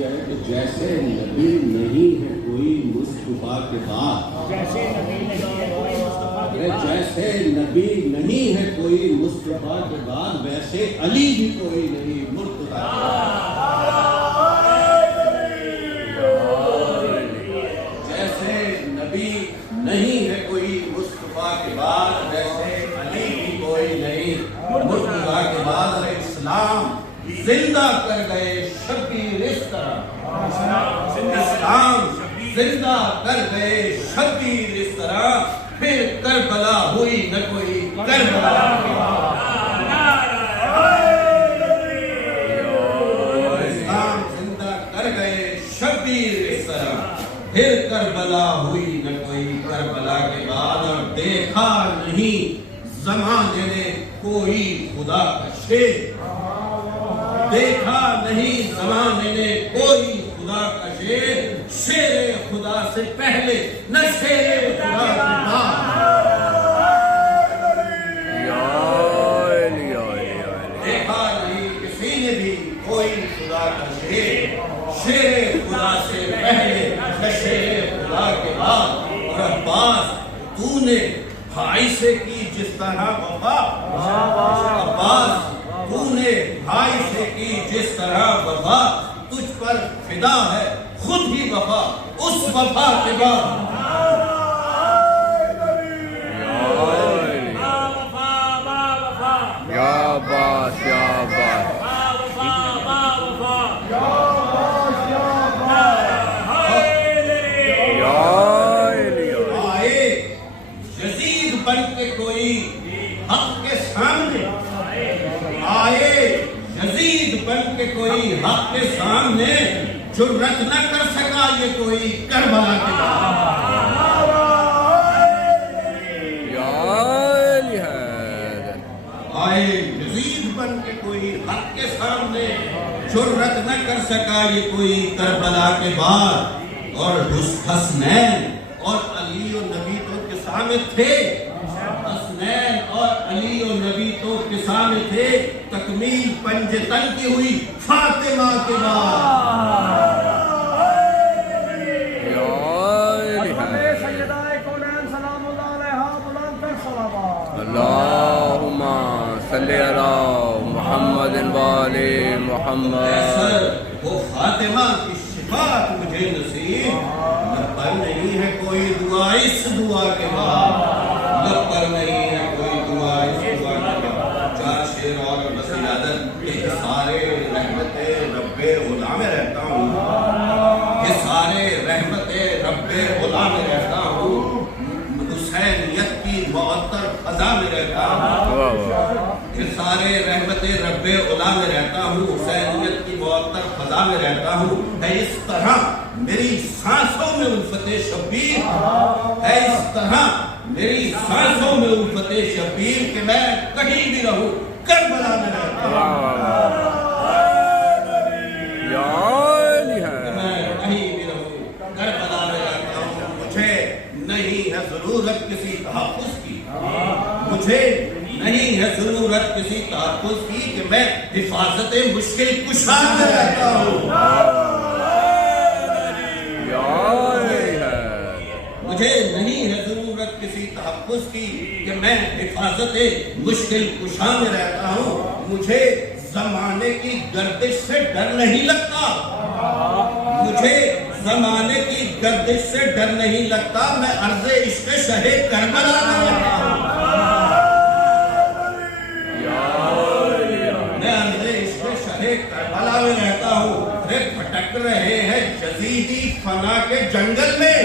کہ جیسے نبی نہیں ہے کوئی مصطفیٰ کے بعد، جیسے نبی نہیں ہے کوئی مصطفیٰ کے بعد، ویسے علی بھی کوئی نہیں مرتضیٰ کے بعد۔ جیسے نبی نہیں ہے کوئی مصطفیٰ کے بعد، ویسے علی بھی کوئی نہیں مرتضیٰ کے بعد۔ اسلام زندہ کر گئے شبیر اس طرح، اسلام زندہ کر گئے شبیر اس طرح، پھر کربلا ہوئی نہ کوئی کربلا کے بعد۔ اسلام زندہ کر گئے شبیر اس طرح، پھر کربلا ہوئی نہ کوئی کربلا کے بعد۔ اور دیکھا نہیں زمانے نے کوئی خدا کا شیر، دیکھا نہیں زمانے نے کوئی خدا کا شیر، شیر خدا سے پہلے نہ شیر خدا کے بعد۔ دیکھا نہیں کسی نے بھی کوئی خدا کا شیر، شیر خدا سے پہلے نہ شیر خدا کے بعد۔ اور عباس تو نے بھائی سے کی جس طرح وفا، عباس تو نے بھائی سے کی جس طرح وفا، تجھ پر فدا ہے خود ہی وفا اس وفا کے بعد۔ یا باس یا باس آئے یزید بن کے کوئی حق کے سامنے، آئے یزید بن کے کوئی حق کے سامنے، جرأت نہ کر سکا یہ کوئی کربلا کے بعد۔ آئے یزید بن کے کوئی حق کے سامنے، جرأت نہ کر سکا یہ کوئی کربلا کے بعد۔ اور حسنین اور علی و نبی تو کساں میں تھے، حسنین اور علی و نبی تو کساں میں تھے، تکمیل پنجتن کی ہوئی فاطمہ کے بعد۔ اللہم صلی علی محمد وآل محمد۔ وہ فاطمہ کی شفاعت مجھے نصیب، لب پر نہیں ہے کوئی دعا اس دعا کے بعد، لب پر نہیں ہے کوئی دعا اس دعا کے بعد۔ چار شیر اور بس عادت یہ سارے رحمت رب خدا میں رہتا ہوں، یہ سارے رحمت رب خدا میں رہتا ہوں، حسینیت کی معطر فضا میں رہتا ہوں، یہ سارے رحمت رب خدا میں رہتا ہوں، حسینیت کی معطر فضا میں رہتا ہوں۔ ہے اس طرح میری سانسوں میں الفت شبیر، ہے اس طرح میری سانسوں میں الفت شبیر کہ میں کہیں بھی رہوں کربلا میں رہتا ہوں، میں کہیں بھی رہوں کربلا میں رہتا ہوں۔ مجھے نہیں ہے ضرورت کسی تحفظ کی، مجھے نہیں ہے ضرورت کسی تحفظ کی کہ میں حفاظت مشکل کشا میں رہتا ہوں، مجھے نہیں ہے ضرورت کسی تحفظ کی کہ میں حفاظت مشکل کشا میں رہتا ہوں۔ مجھے زمانے کی گردش سے ڈر نہیں لگتا، مجھے زمانے کی گردش سے ڈر نہیں لگتا، میں عرض عشق شہ کربلا میں رہتا ہوں، میں عرض عشق شہ کربلا میں رہتا ہوں۔ بھٹک رہے ہیں یزیدی فنا کے جنگل میں،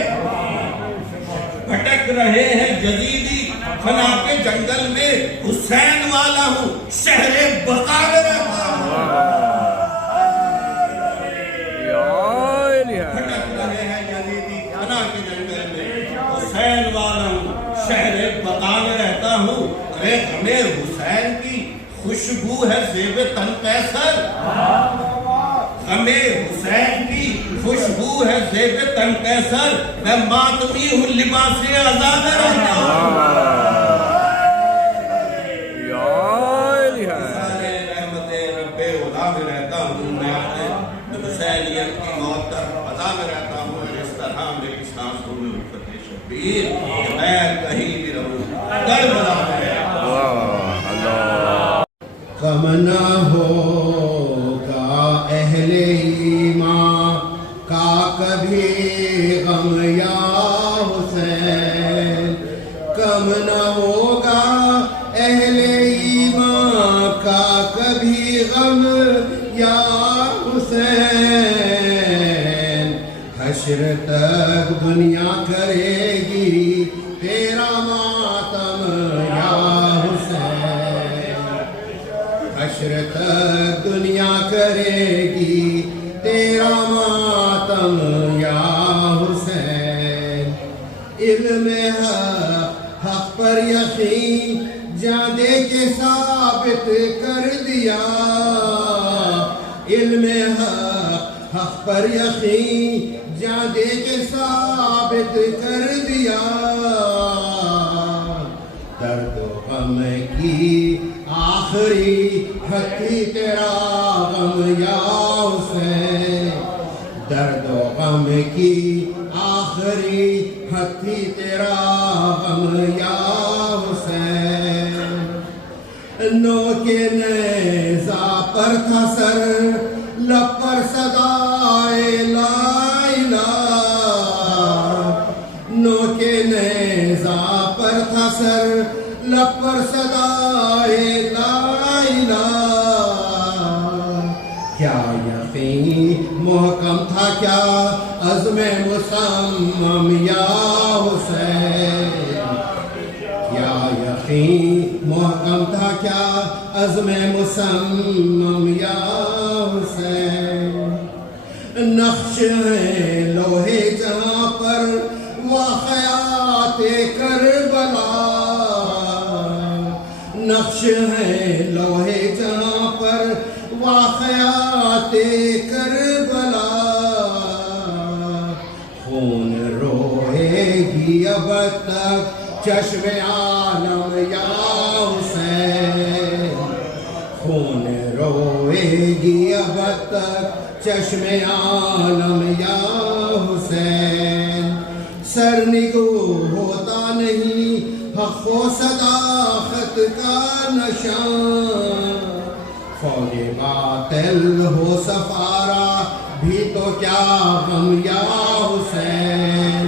بھٹک رہے ہیں یزیدی فنا کے جنگل میں، حسین والا ہوں شہر بقا میں رہتا ہوں، بھٹک رہے ہیں یزیدی فنا کے جنگل میں، حسین والا ہوں شہر بقا میں رہتا ہوں۔ ارے ہمیں حسین کی خوشبو ہے زیب تن قیصر، ہمیں حسین کی خوشبو ہے زیب تن قیصر، میں ماتمی ہوں لباس آزاد رہتا ہوں، سارے رحمت رب خدا میں رہتا ہوں۔ میں اپنے حسینیت کی موت تک فضا میں رہتا ہوں، اس طرح میری سانسوں میں الفت شبیر کہ میں کہیں بھی رہوں کربلا میں رہتا ہوں۔ واہ اللہ غم نہ ہوگا اہل ایمان کا کبھی غم یا حسین، غم نہ ہوگا اہل ایمان کا کبھی غم یا حسین، حشر تک دنیا کرے گی تیرا ماتم یا حسین، حشر تک دنیا کرے گی تیرا ماتم یا حسین، علم حق پر یقین جاں دے کے ثابت کر دیا، علم حق پر یقین جاں دے کے ثابت کر دیا، درد و غم کی آخری ہتھی تیرا غم یا حسین، درد و غم کی آخری ہتھی تیرا غم یا حسین، نو کے نیزہ پر تھا سر لب پر صدائے لا الہ، نو کے نیزہ پر تھا سر لب پر صدائے لا الہ، کیا یقین محکم تھا کیا عزم مصمم یا حسین، کیا یقین محکم تھا کیا عزم مصمم یا حسین، نقش ہے لوہے جہاں پر واقعات کربلا، نقش ہے لوہے جہاں پر واقعات کربلا، خون روئے گی اب تک چشم عالم یا حسین، خون روئے گی اب تک چشم عالم یا حسین، سرنگو ہوتا نہیں حق و صداقت کا نشان، فوج باطل ہو سفارا بھی تو کیا غم یا حسین،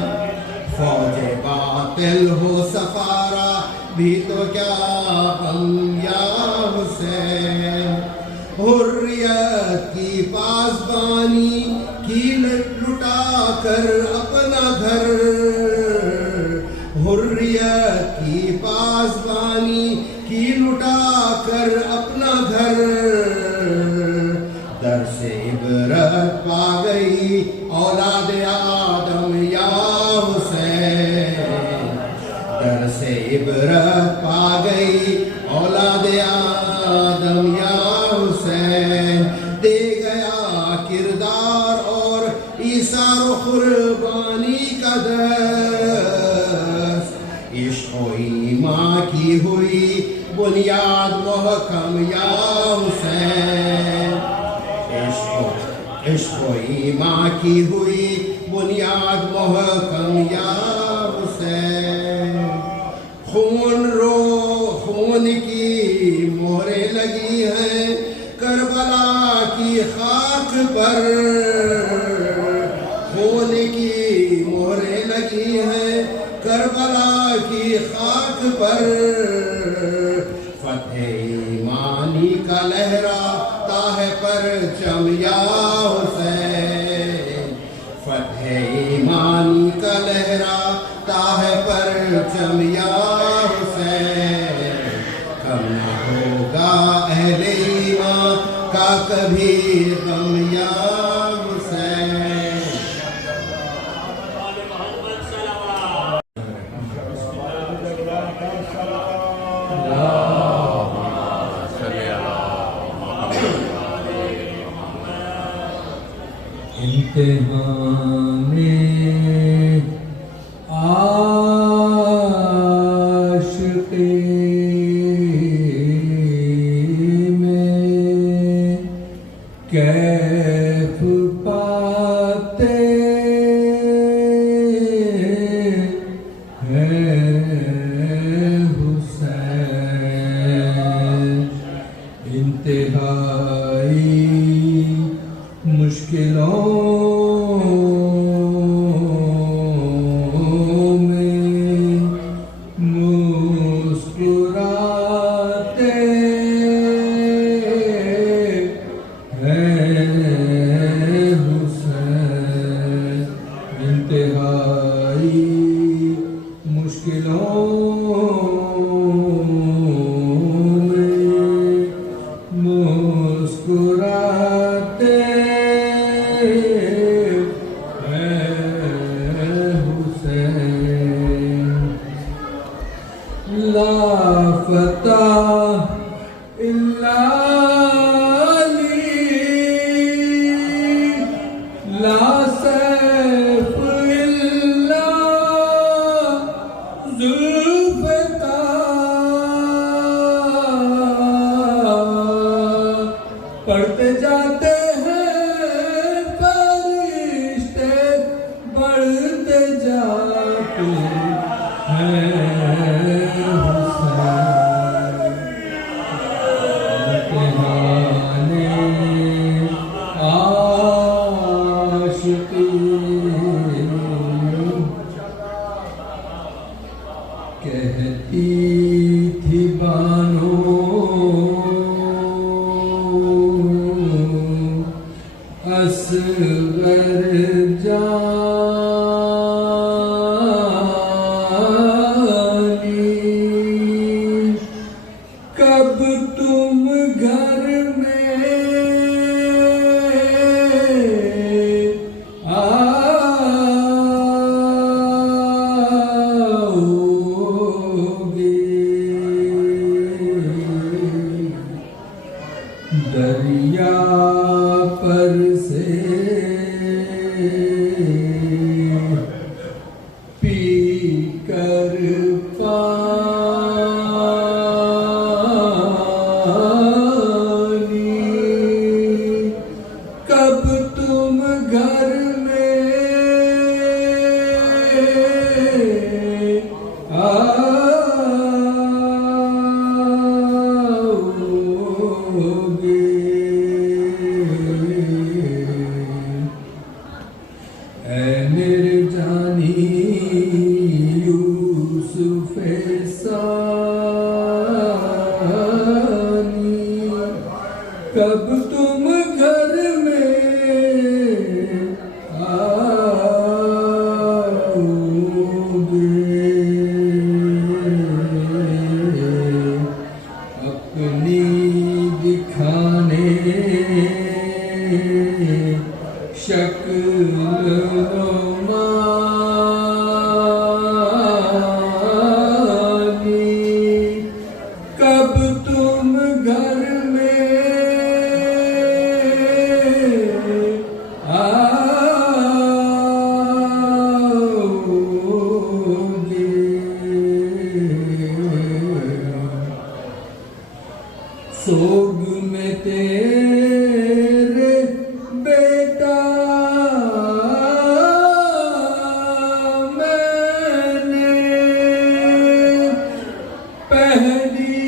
فوج باطل ہو سفارا بھی تو کیا غم یا حسین، حریت کی پاسبانی کی لٹا کر اپنا گھر، حریت کی پاسبانی کی لٹا کر اپنا گھر، در سے عبرت پا گئی اولاد آدم یا حسین، در سے عبرت پا گئی اولاد آدم یا حسین، دے گیا کردار اور ایثار و قربانی کا درس، عشق و ایمان کی ہوئی بنیاد محکم یا حسین، عشق و ایمان کی ہوئی بنیاد محکم یا حسین، خون کی مہریں لگی ہیں کربلا کی خاک پر، خون کی مہریں لگی ہیں کربلا کی خاک پر، فتح ایمانی کا لہراتا ہے پرچم یا حسین، فتح ایمانی کا لہراتا ہے پرچم یا حسین، کم نہ ہوگا اہل ایمان کا کبھی غم یا حسین۔ امتحان عاشقی میں کیف پا مشکلوں میں مسکراتے ہیں حسین، انتہائی مشکلوں مسکراتے ہیں حسین، لافتہ الا علی، لا سیف الا ذوالفقار، پڑھتے جاتے ہیں فرشتے، بڑھتے جاتے ہیں حسین، امتحان عاشقی، کہتی تھی بانو اصغر جانی، کب تم گھر میں آؤگے، دریا پر سے پی کر پانی، کب تم گھر میں آؤگے، اے میرے جانی یوسف ثانی، کب تم گھر میں آؤگے، اپنی دکھانے شکل نمانی، کب تم گھر میں آؤگے، سوگ میں تیرے بیٹا میں نے پہلی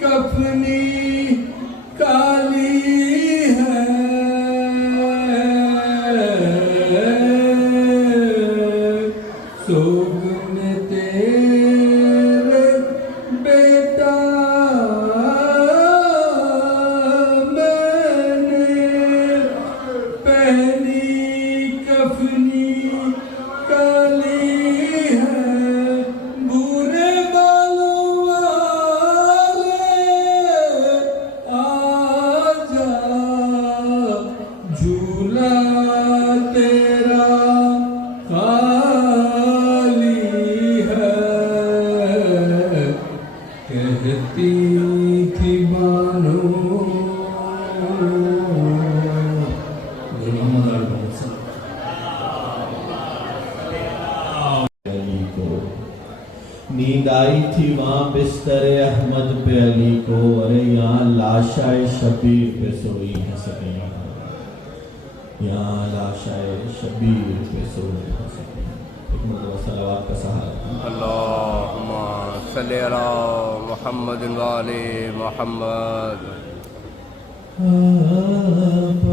کفنی کالی ہے، سوگ میں تیرے بیٹا میں نے پہلی کفنی کالی ہے، برے بالوں والے آجا، جھولا تیرا خالی ہے، کہتی تھی بانو نیند آئی تھی وہاں بستر احمد پہ علی کو، ارے یہاں لاشائے شبیر پہ سوئی ہے سکینہ، یہاں لاشائے شبیر پہ سوئی ہے سکینہ، ایک مرتبہ صلوات کا سہارا۔ اللہم صلی علی محمد وآل محمد۔ آپ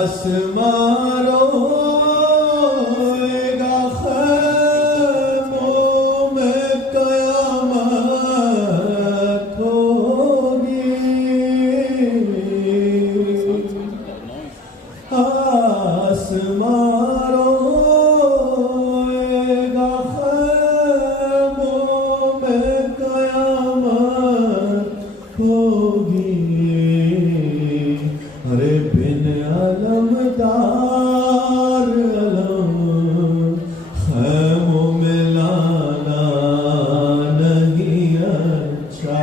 آسمان روئے گا خیموں میں قیامت ہوگی آسمان روئے گا خیموں میں قیامت ہوگی ارے بن علمدار علم خیموں میں لانا نہیں اچھا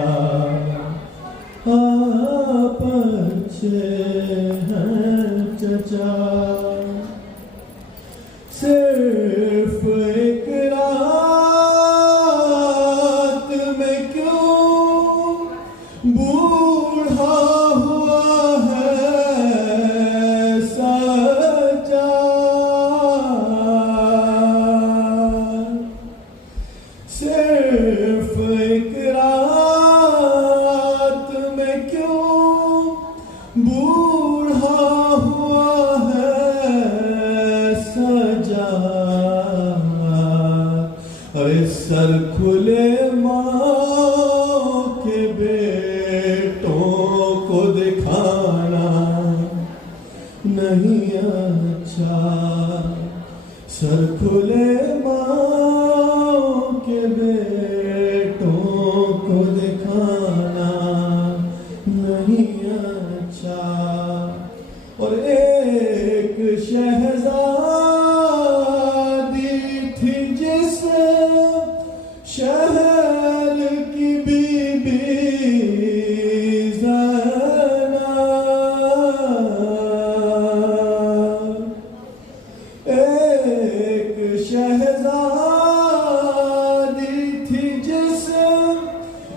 آپ اچھے ہیں چچا صرف ایک رات میں کیوں بوڑھا ہوا ہے سجاد صرف ایک رات میں کیوں بوڑھا ہوا ہے سجاد ارے سر کھلے ماں کے بیٹوں کو دکھانا نہیں اچھا سر کھلے ماں کے بیٹوں کو دکھانا نہیں اچھا اور ایک شہزادی تھی جس شہر کی بی بی زینب ایک شہزادی تھی جس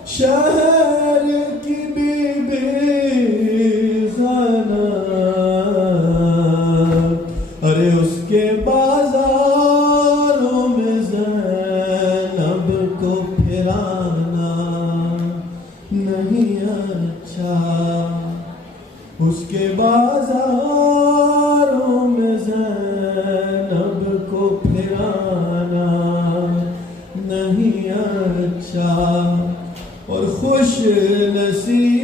شہر کی بی بی زینب ارے اس کے بازاروں میں زینب کو پھرانا نہیں اچھا اس کے بازاروں میں زینب کو پھرانا نہیں اچھا اور خوش نصیب